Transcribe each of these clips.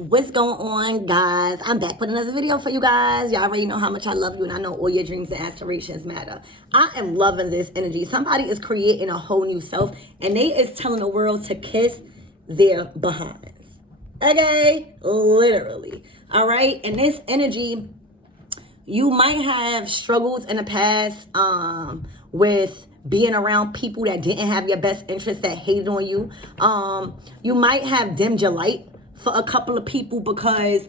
What's going on, guys? I'm back with another video for you guys. Y'all already know how much I love you, and I know all your dreams and aspirations matter. I am loving this energy. Somebody is creating a whole new self, and they is telling the world to kiss their behinds. Okay? Literally. All right? And this energy, you might have struggles in the past with being around people that didn't have your best interests, that hated on you. You might have dimmed your light for a couple of people because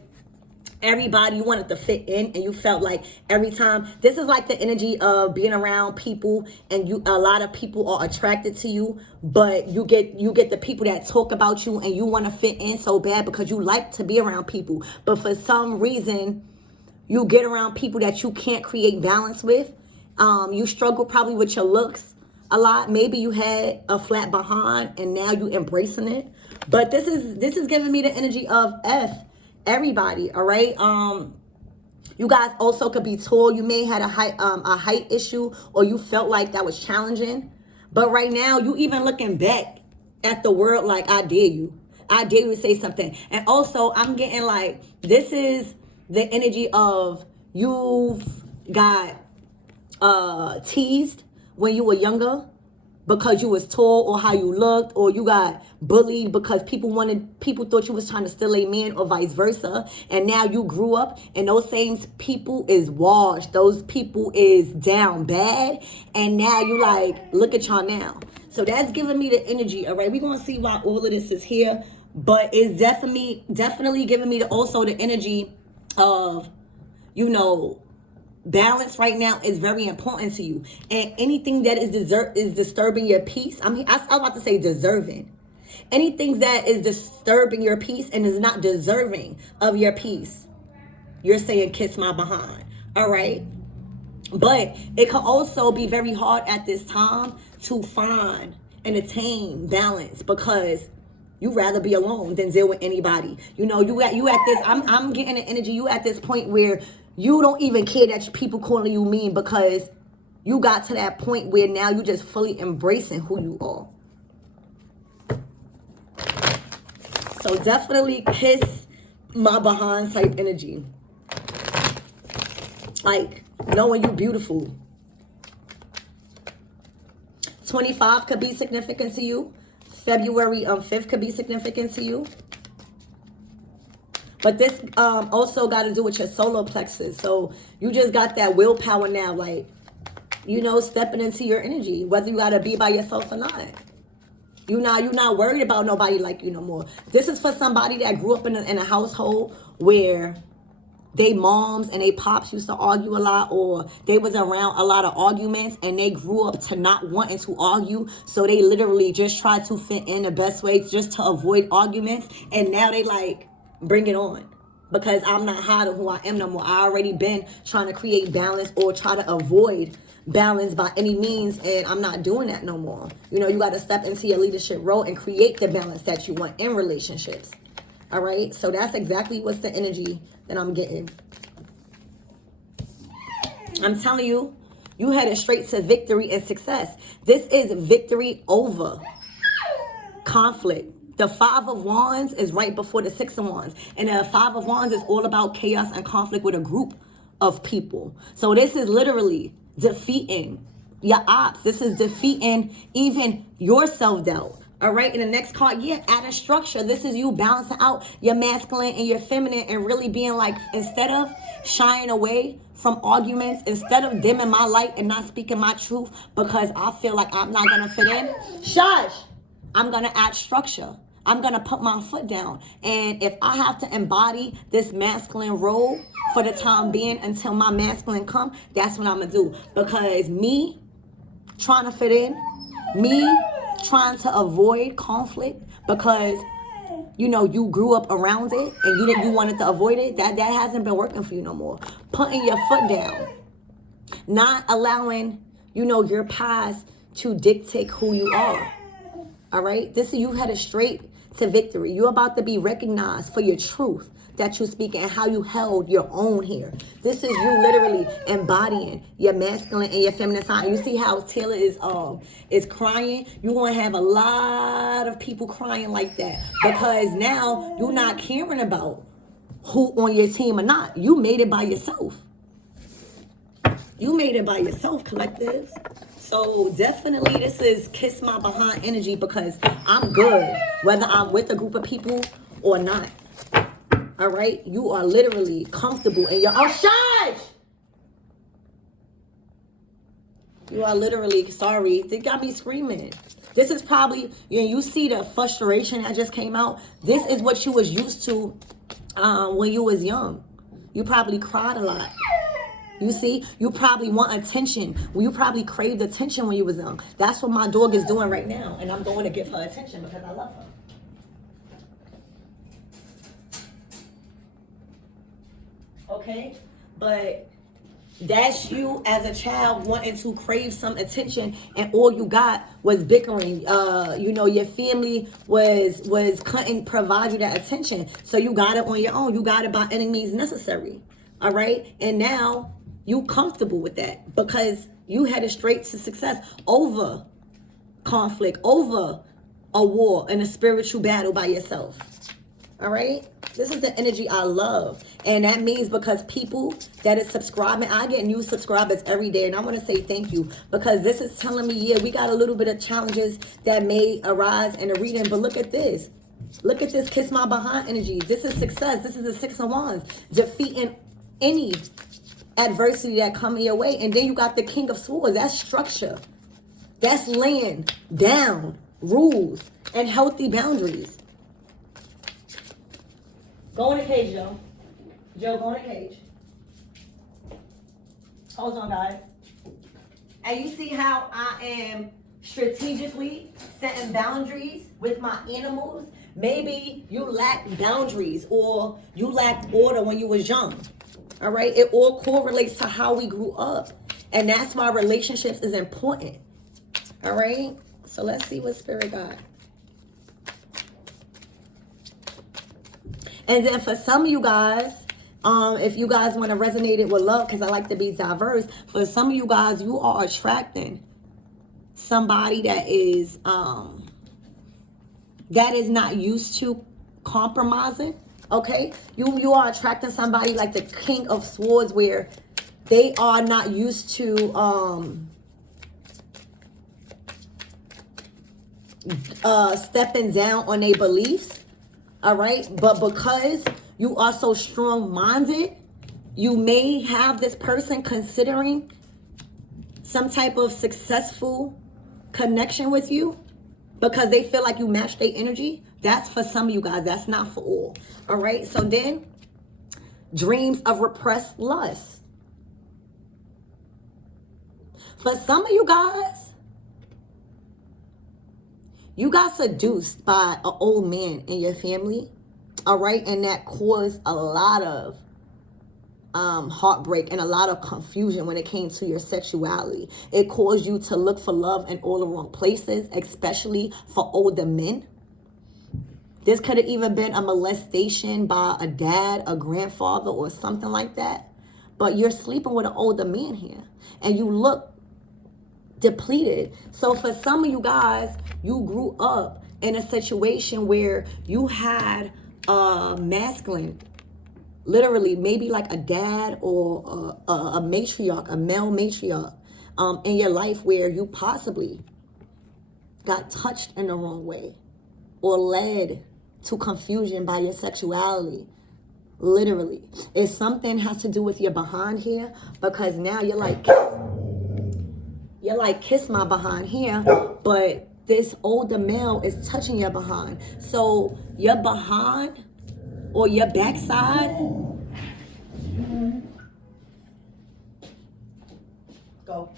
everybody, you wanted to fit in, and you felt like every time, this is like the energy of being around people, and a lot of people are attracted to you, but you get the people that talk about you, and you want to fit in so bad because you like to be around people, but for some reason you get around people that you can't create balance with. You struggle probably with your looks a lot. Maybe you had a flat behind and now you embracing it. But this is giving me the energy of everybody, all right? You guys also could be tall. You may have had a height issue, or you felt like that was challenging. But right now, you even looking back at the world like, I dare you. I dare you to say something. And also, I'm getting like, this is the energy of you've got teased when you were younger because you was tall or how you looked, or you got bullied because people thought you was trying to steal a man, or vice versa. And now you grew up, and those same people is washed. Those people is down bad, and now you like, look at y'all now. So that's giving me the energy. All right, we're gonna see why all of this is here, but it's definitely giving me also the energy of, balance right now is very important to you, and anything that is disturbing your peace. I was about to say deserving. Anything that is disturbing your peace and is not deserving of your peace, you're saying kiss my behind. All right, but it can also be very hard at this time to find and attain balance because you rather be alone than deal with anybody. You at this. I'm getting the energy. You at this point where you don't even care that people calling you mean, because you got to that point where now you just fully embracing who you are. So definitely kiss my behind type energy. Like knowing you beautiful. 25 could be significant to you. February 5th could be significant to you. But this also got to do with your solar plexus. So you just got that willpower now, like, stepping into your energy, whether you got to be by yourself or not. You're not worried about nobody like you no more. This is for somebody that grew up in a household where they moms and they pops used to argue a lot, or they was around a lot of arguments, and they grew up to not wanting to argue. So they literally just tried to fit in the best way just to avoid arguments. And now they like, bring it on, because I'm not hiding who I am no more. I already been trying to create balance or try to avoid balance by any means, and I'm not doing that no more. You got to step into your leadership role and create the balance that you want in relationships. All right, so that's exactly what's the energy that I'm getting. I'm telling you, you headed straight to victory and success. This is victory over conflict. The 5 of Wands is right before the 6 of Wands. And the 5 of Wands is all about chaos and conflict with a group of people. So this is literally defeating your ops. This is defeating even your self-doubt. All right, in the next card, adding structure. This is you balancing out your masculine and your feminine, and really being like, instead of shying away from arguments, instead of dimming my light and not speaking my truth because I feel like I'm not going to fit in, shush, I'm going to add structure. I'm going to put my foot down. And if I have to embody this masculine role for the time being until my masculine come, that's what I'm going to do. Because me trying to fit in, me trying to avoid conflict because you grew up around it and you wanted to avoid it, that hasn't been working for you no more. Putting your foot down, not allowing your past to dictate who you are. All right, this is you headed straight to victory. You're about to be recognized for your truth that you speak and how you held your own here. This is you literally embodying your masculine and your feminine side. You see how Taylor is crying? You're going to have a lot of people crying like that because now you're not caring about who on your team or not. You made it by yourself. You made it by yourself, collectives. So definitely this is kiss my behind energy because I'm good, whether I'm with a group of people or not. All right? You are literally comfortable in your... Oh, shush! You are literally... Sorry. They got me screaming. This is probably... You see the frustration that just came out? This is what you was used to when you was young. You probably cried a lot. You see, you probably want attention. Well, you probably craved attention when you was young. That's what my dog is doing right now. And I'm going to give her attention because I love her. Okay? But that's you as a child wanting to crave some attention and all you got was bickering. Your family couldn't provide you that attention. So you got it on your own. You got it by any means necessary. All right? And now you comfortable with that because you headed straight to success over conflict, over a war and a spiritual battle by yourself. All right? This is the energy I love. And that means because people that is subscribing, I get new subscribers every day. And I want to say thank you because this is telling me, yeah, we got a little bit of challenges that may arise in the reading. But look at this. Look at this kiss my behind energy. This is success. This is the 6 of Wands. Defeating any adversity that come your way. And then you got the King of Swords. That's structure. That's laying down rules and healthy boundaries. Go in the cage, Joe. Joe, go in the cage. Hold on, guys. And you see how I am strategically setting boundaries with my animals? Maybe you lack boundaries or you lacked order when you was young. All right? It all correlates to how we grew up. And that's why relationships is important. All right? So let's see what Spirit got. And then for some of you guys, if you guys want to resonate it with love, because I like to be diverse, for some of you guys, you are attracting somebody that is not used to compromising. Okay, you are attracting somebody like the King of Swords, where they are not used to stepping down on their beliefs. All right, but because you are so strong-minded, you may have this person considering some type of successful connection with you because they feel like you match their energy. That's for some of you guys. That's not for all. All right, so then dreams of repressed lust. For some of you guys, you got seduced by an old man in your family, all right? And that caused a lot of heartbreak and a lot of confusion when it came to your sexuality. It caused you to look for love in all the wrong places, especially for older men. This could have even been a molestation by a dad, a grandfather, or something like that. But you're sleeping with an older man here, and you look depleted. So for some of you guys, you grew up in a situation where you had a masculine, literally maybe like a dad or a matriarch, a male matriarch in your life where you possibly got touched in the wrong way or led to confusion by your sexuality. Literally. If something has to do with your behind here, because now you're like kiss my behind here, but this older male is touching your behind. So your behind or your backside, go.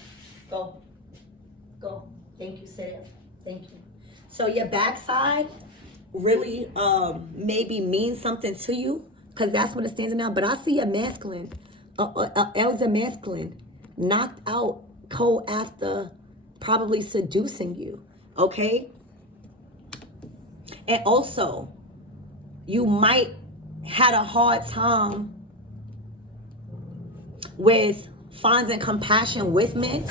Thank you, Sarah. Thank you. So your backside really maybe means something to you, because that's what it stands now. But I see a masculine, elder masculine, knocked out cold after probably seducing you, okay? And also, you might had a hard time with finding compassion with men.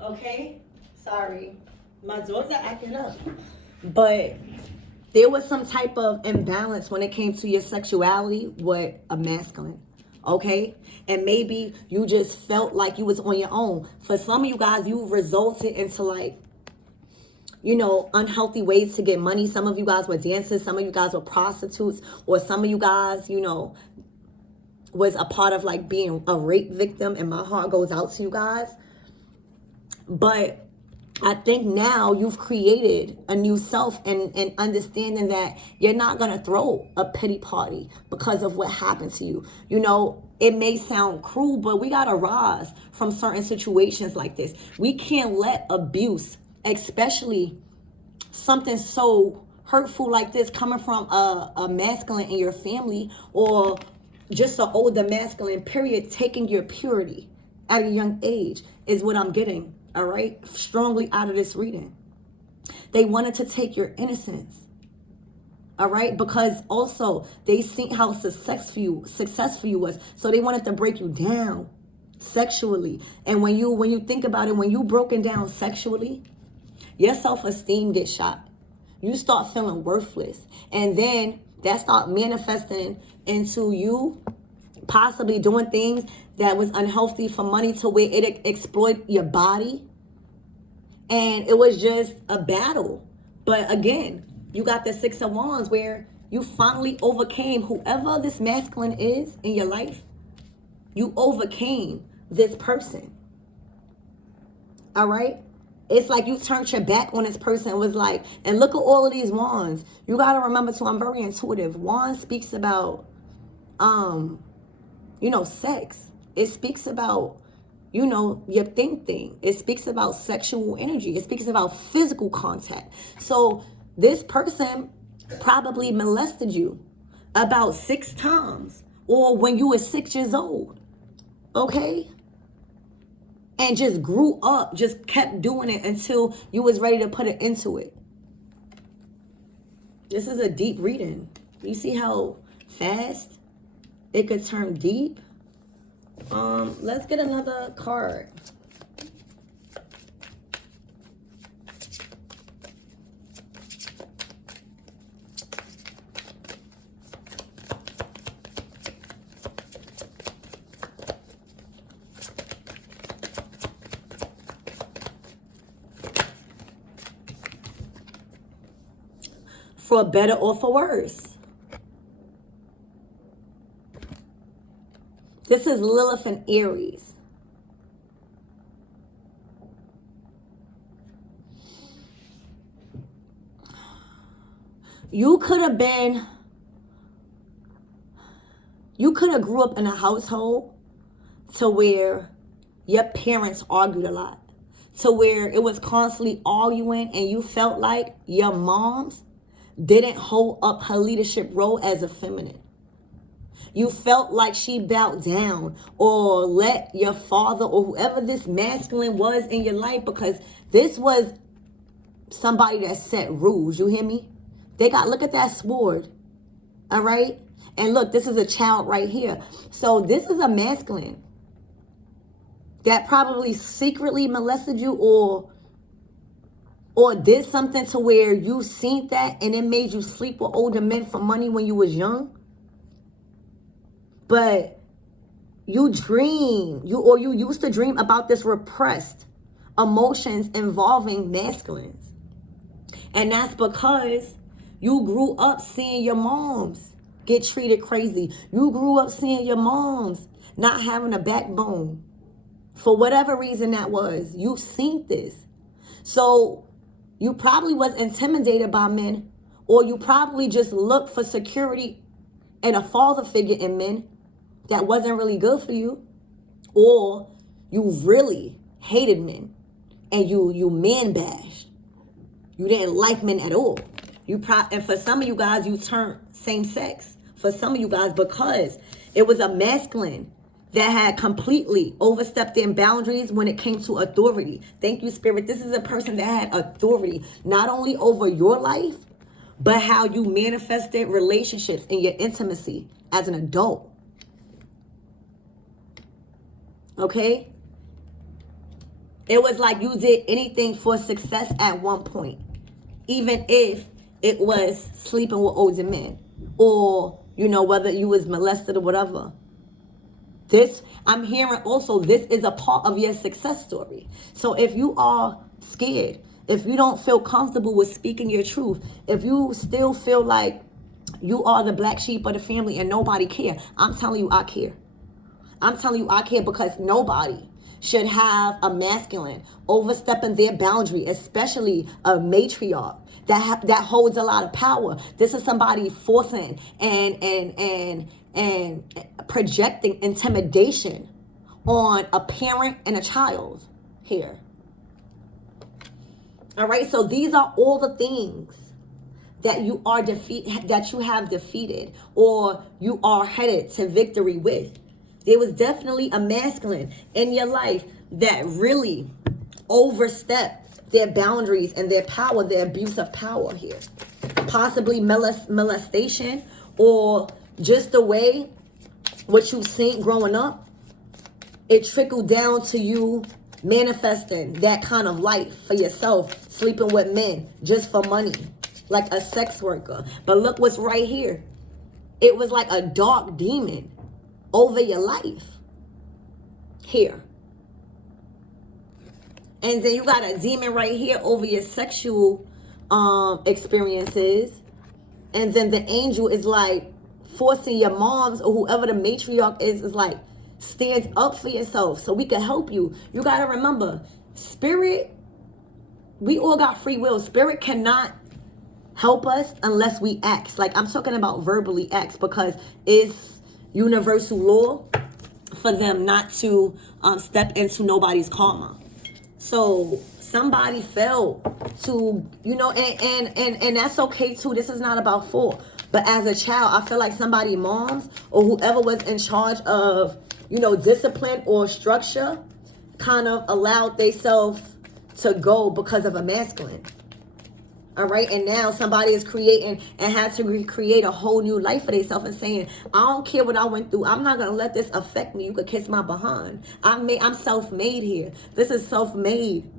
Okay, sorry, my doors are acting up. But there was some type of imbalance when it came to your sexuality with a masculine. Okay, and maybe you just felt like you was on your own. For some of you guys, you resulted into like, you know, unhealthy ways to get money. Some of you guys were dancers, some of you guys were prostitutes, or some of you guys, you know, was a part of like being a rape victim, and my heart goes out to you guys. But I think now you've created a new self, and understanding that you're not going to throw a pity party because of what happened to you. You know, it may sound cruel, but we got to rise from certain situations like this. We can't let abuse, especially something so hurtful like this coming from a masculine in your family, or just an older masculine, period, taking your purity at a young age, is what I'm getting. All right, strongly out of this reading. They wanted to take your innocence. All right, because also they seen how successful you was, so they wanted to break you down sexually. And when you think about it, when you broken down sexually, your self-esteem gets shot. You start feeling worthless, and then that start manifesting into you possibly doing things that was unhealthy for money, to where it exploit your body. And it was just a battle. But again, you got the Six of Wands, where you finally overcame whoever this masculine is in your life. You overcame this person. All right? It's like you turned your back on this person and was like, and look at all of these wands. You got to remember too, I'm very intuitive. Wand speaks about you know, sex. It speaks about, you know, your thing. It speaks about sexual energy. It speaks about physical contact. So this person probably molested you about 6 times, or when you were 6 years old. Okay? And just grew up, just kept doing it until you was ready to put it into it. This is a deep reading. You see how fast it could turn deep? Let's get another card. For better or for worse. This is Lilith and Aries. You could have grew up in a household to where your parents argued a lot, to where it was constantly arguing, and you felt like your moms didn't hold up her leadership role as a feminine. You felt like she bowed down, or let your father or whoever this masculine was in your life, because this was somebody that set rules. You hear me? They got, look at that sword. All right? And look, this is a child right here. So this is a masculine that probably secretly molested you, or did something to where you seen that and it made you sleep with older men for money when you was young. But you used to dream about this repressed emotions involving masculines. And that's because you grew up seeing your moms get treated crazy. You grew up seeing your moms not having a backbone. For whatever reason that was, you seen this. So you probably was intimidated by men, or you probably just looked for security and a father figure in men that wasn't really good for you, or you really hated men and you man bashed. You didn't like men at all. And for some of you guys, you turned same sex. For some of you guys, because it was a masculine that had completely overstepped their boundaries when it came to authority. Thank you, Spirit. This is a person that had authority, not only over your life, but how you manifested relationships and your intimacy as an adult. Okay? It was like you did anything for success at one point, even if it was sleeping with older men, or, you know, whether you was molested or whatever. I'm hearing also, this is a part of your success story. So if you are scared, if you don't feel comfortable with speaking your truth, if you still feel like you are the black sheep of the family and nobody care, I'm telling you, I care. I'm telling you, I care, because nobody should have a masculine overstepping their boundary, especially a matriarch that holds a lot of power. This is somebody forcing and projecting intimidation on a parent and a child here. All right, so these are all the things that you have defeated, or you are headed to victory with. There was definitely a masculine in your life that really overstepped their boundaries and their power, their abuse of power here. Possibly molestation, or just the way what you've seen growing up, it trickled down to you manifesting that kind of life for yourself, sleeping with men just for money, like a sex worker. But look what's right here. It was like a dark demon over your life here. And then you got a demon right here over your sexual experiences. And then the angel is like forcing your moms or whoever the matriarch is like, stand up for yourself so we can help you. You got to remember, spirit, we all got free will. Spirit cannot help us unless we ask. Like, I'm talking about verbally ask, because it's universal law for them not to step into nobody's karma. So somebody fell to, you know, and that's okay too. This is not about fault. But as a child, I feel like somebody moms or whoever was in charge of, you know, discipline or structure kind of allowed themselves to go because of a masculine. All right. And now somebody is creating and has to recreate a whole new life for themselves and saying, I don't care what I went through. I'm not going to let this affect me. You could kiss my behind. I'm self-made here. This is self-made,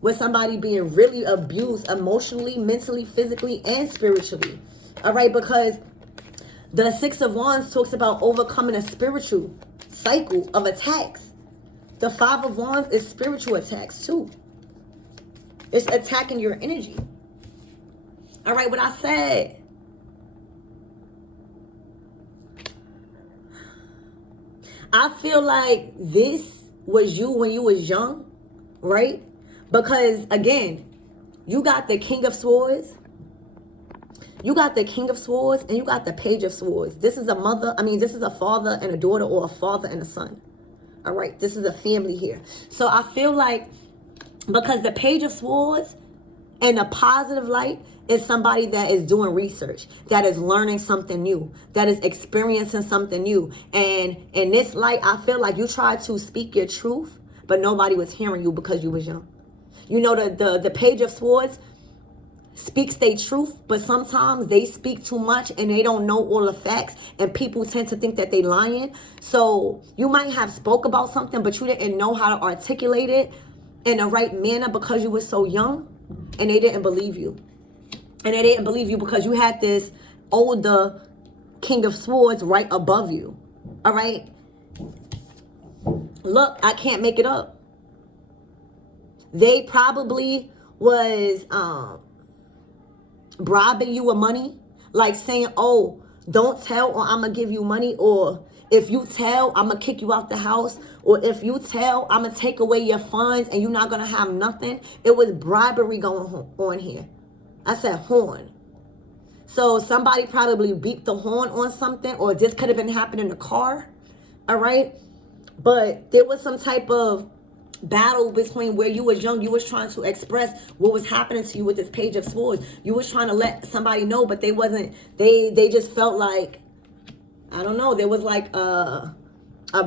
with somebody being really abused emotionally, mentally, physically, and spiritually. All right. Because the Six of Wands talks about overcoming a spiritual cycle of attacks. The Five of Wands is spiritual attacks too. It's attacking your energy. All right, what I said. I feel like this was you when you was young, right? Because again, you got the King of Swords. You got the King of Swords and you got the Page of Swords. This is this is a father and a daughter, or a father and a son. All right, this is a family here. So I feel like, because the Page of Swords in a positive light is somebody that is doing research, that is learning something new, that is experiencing something new. And in this light, I feel like you tried to speak your truth, but nobody was hearing you because you was young. You know, the Page of Swords speaks their truth, but sometimes they speak too much and they don't know all the facts, and people tend to think that they lying. So you might have spoke about something, but you didn't know how to articulate it in the right manner because you were so young, and they didn't believe you. And they didn't believe you because you had this older King of Swords right above you. All right? Look, I can't make it up. They probably was bribing you with money, like saying, oh, don't tell or I'm going to give you money, or if you tell, I'm going to kick you out the house, or if you tell, I'm going to take away your funds and you're not going to have nothing. It was bribery going on here. I said horn. So somebody probably beeped the horn on something, or this could have been happening in the car. All right. But there was some type of battle between where you was young, you was trying to express what was happening to you with this Page of Swords. You was trying to let somebody know, but they wasn't, they just felt like, I don't know, there was like a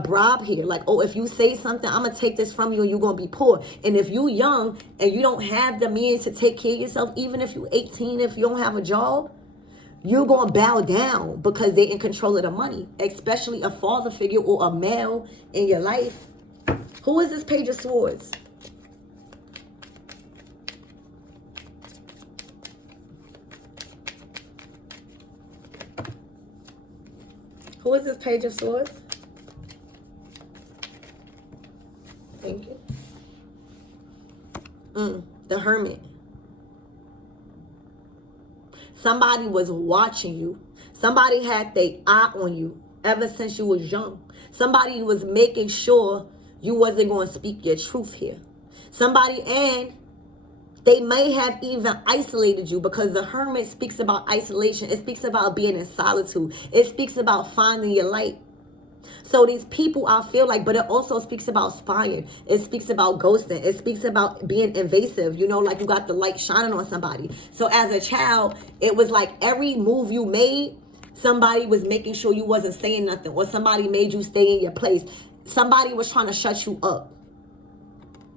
bribe here. Like, oh, if you say something, I'm gonna take this from you and you're gonna be poor. And if you young and you don't have the means to take care of yourself, even if you 18, if you don't have a job, you're gonna bow down because they're in control of the money, especially a father figure or a male in your life. Who is this Page of Swords? Who is this Page of Swords? Thank you. The Hermit. Somebody was watching you. Somebody had their eye on you ever since you was young. Somebody was making sure you wasn't going to speak your truth here. Somebody, and they may have even isolated you, because the Hermit speaks about isolation. It speaks about being in solitude. It speaks about finding your light. So these people, I feel like, but it also speaks about spying. It speaks about ghosting. It speaks about being invasive. You know, like you got the light shining on somebody. So as a child, it was like every move you made, somebody was making sure you wasn't saying nothing, or somebody made you stay in your place. Somebody was trying to shut you up.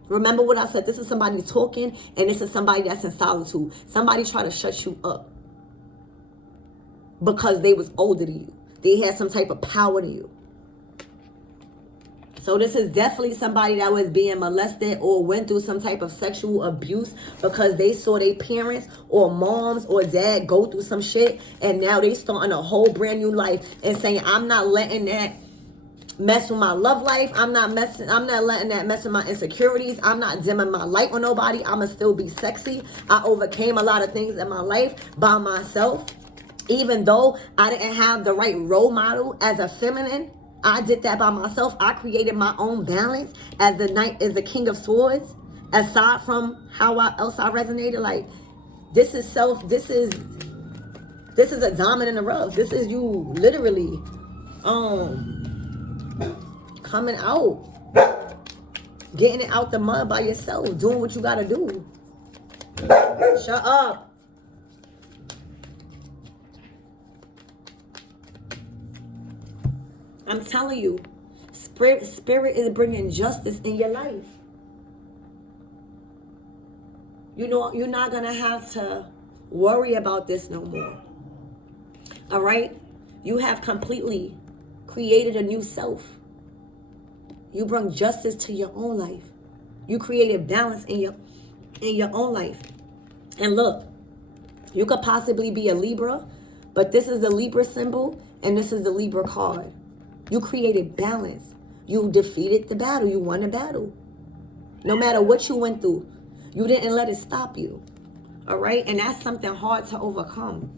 Remember what I said? This is somebody talking, and this is somebody that's in solitude. Somebody tried to shut you up because they was older than you. They had some type of power to you. So this is definitely somebody that was being molested or went through some type of sexual abuse because they saw their parents or moms or dad go through some shit, and now they starting a whole brand new life and saying, I'm not letting that mess with my love life. I'm not letting that mess with my insecurities. I'm not dimming my light on nobody. I'ma still be sexy. I overcame a lot of things in my life by myself. Even though I didn't have the right role model as a feminine, I did that by myself. I created my own balance as the Knight is the King of Swords. Aside from how else I resonated, like this is a diamond in the rough. This is you literally coming out, getting it out the mud by yourself, doing what you gotta do. Shut up. I'm telling you, spirit is bringing justice in your life. You know, you're not going to have to worry about this no more. All right? You have completely created a new self. You bring justice to your own life. You created balance in your own life. And look, you could possibly be a Libra, but this is the Libra symbol and this is the Libra card. You created balance. You defeated the battle. You won the battle. No matter what you went through, you didn't let it stop you. All right? And that's something hard to overcome.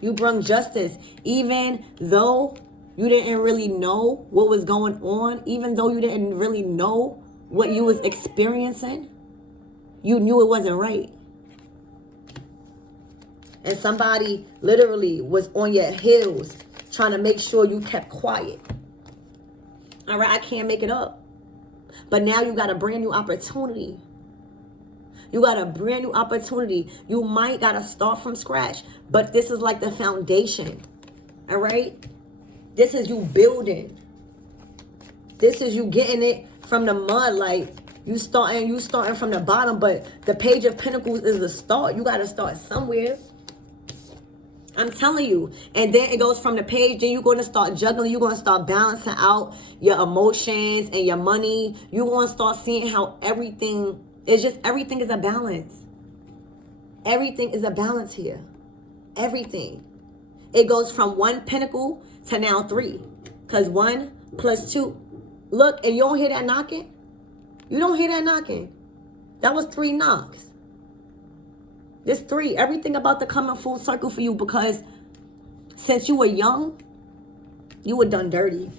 You brought justice. Even though you didn't really know what was going on, even though you didn't really know what you was experiencing, you knew it wasn't right. And somebody literally was on your heels trying to make sure you kept quiet. All right, I can't make it up. But now you got a brand new opportunity. You got a brand new opportunity. You might got to start from scratch, but this is like the foundation. All right? This is you building. This is you getting it from the mud. Like you starting from the bottom, but the Page of Pentacles is the start. You got to start somewhere. I'm telling you. And then it goes from the page, then you're going to start juggling. You're going to start balancing out your emotions and your money. You're going to start seeing how everything is a balance. Everything is a balance here. Everything. It goes from 1 pentacle to now 3. Because 1 plus 2. Look, and you don't hear that knocking? You don't hear that knocking. That was 3 knocks. This 3, everything about to come in full circle for you, because since you were young, you were done dirty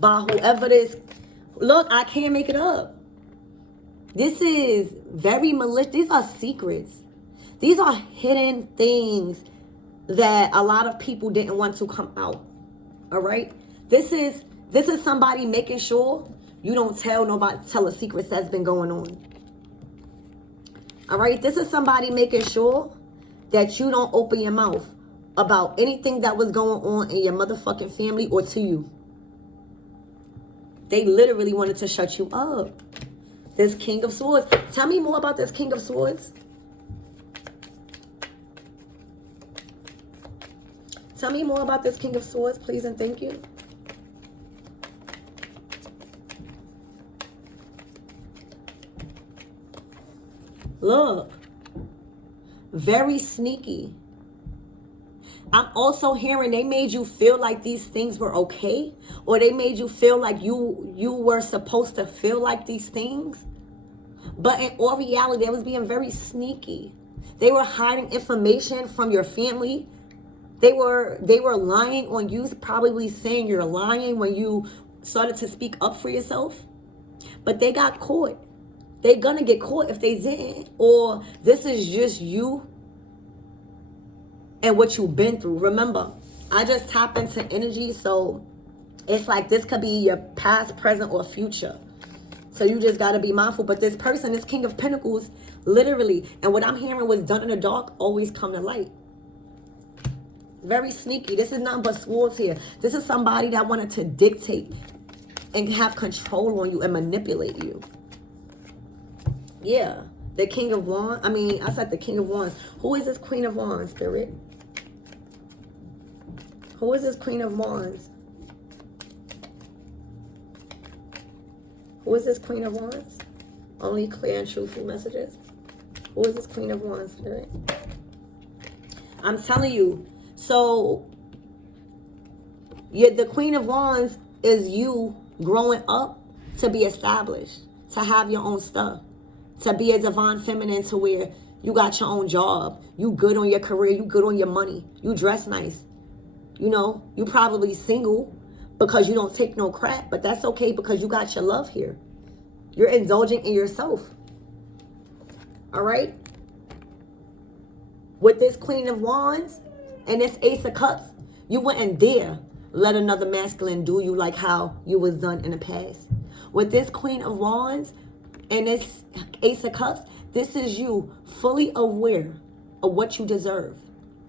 by whoever this. Look, I can't make it up. This is very malicious. These are secrets. These are hidden things that a lot of people didn't want to come out. All right. This is somebody making sure you don't tell a secret that's been going on. All right. This is somebody making sure that you don't open your mouth about anything that was going on in your motherfucking family or to you. They literally wanted to shut you up. This King of Swords. Tell me more about this King of Swords. Tell me more about this King of Swords, please and thank you. Look. Very sneaky. I'm also hearing they made you feel like these things were okay, or they made you feel like you were supposed to feel like these things. But in all reality, they was being very sneaky. They were hiding information from your family. They were lying on you, probably saying you're lying when you started to speak up for yourself. But they got caught. They're gonna get caught if they didn't. Or this is just you and what you've been through. Remember, I just tap into energy, so it's like this could be your past, present, or future. So you just got to be mindful. But this person, this King of Pentacles, literally, and what I'm hearing was done in the dark always come to light. Very sneaky. This is nothing but swords here. This is somebody that wanted to dictate and have control on you and manipulate you. Yeah. The King of Wands. I said the King of Wands. Who is this Queen of Wands, Spirit? Who is this Queen of Wands? Who is this Queen of Wands? Only clear and truthful messages. Who is this Queen of Wands, Spirit? I'm telling you. So, the Queen of Wands is you growing up to be established, to have your own stuff, to be a divine feminine to where you got your own job, you good on your career, you good on your money, you dress nice. You know, you probably single because you don't take no crap, but that's okay because you got your love here. You're indulging in yourself. All right? With this Queen of Wands and this Ace of Cups, you wouldn't dare let another masculine do you like how you was done in the past. With this Queen of Wands and this Ace of Cups, this is you fully aware of what you deserve.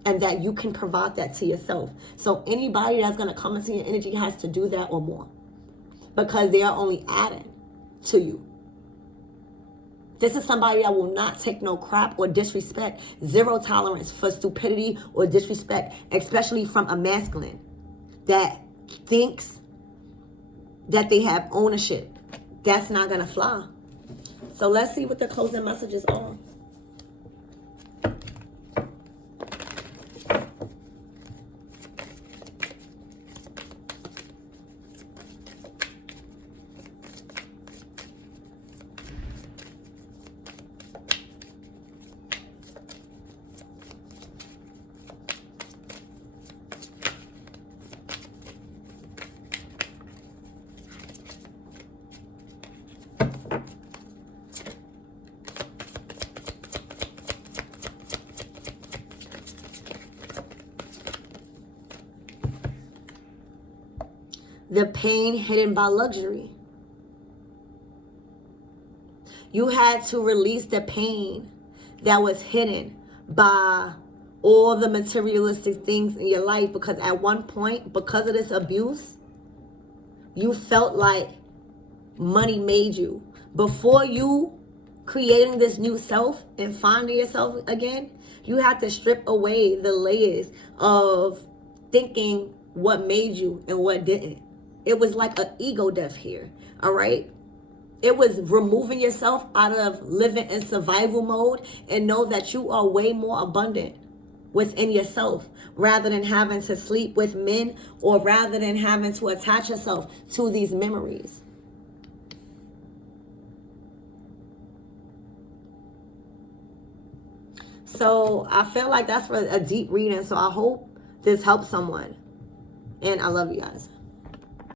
And that you can provide that to yourself. So anybody that's going to come into your energy has to do that or more. Because they are only adding to you. This is somebody that will not take no crap or disrespect. Zero tolerance for stupidity or disrespect. Especially from a masculine that thinks that they have ownership. That's not going to fly. So let's see what the closing messages are. The pain hidden by luxury. You had to release the pain that was hidden by all the materialistic things in your life, because at one point, because of this abuse, you felt like money made you. Before you creating this new self and finding yourself again, you had to strip away the layers of thinking what made you and what didn't. It was like an ego death here, all right? It was removing yourself out of living in survival mode and know that you are way more abundant within yourself, rather than having to sleep with men or rather than having to attach yourself to these memories. So I feel like that's for a deep reading. So I hope this helps someone. And I love you guys.